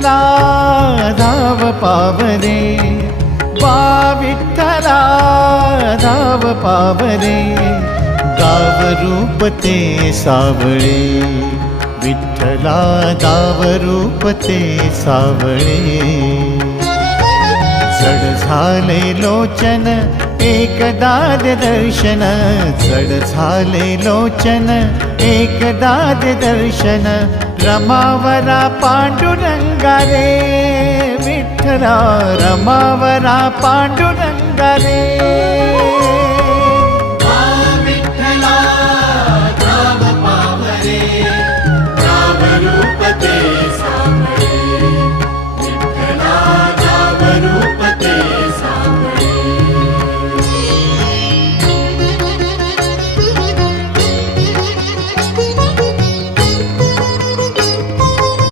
विठ्ठला धाव पावरे, वा विठ्ठला धाव पावरे, गाव रूप ते सावळे, विठ्ठला गाव रूप ते सावळे. जड झाले लोचन एकदा दर्शन, जड झाले लोचन एकदा दर्शन, रमावरा पांडुरंगा रे, विठ्ठला रमावरा पांडुरंगा रे.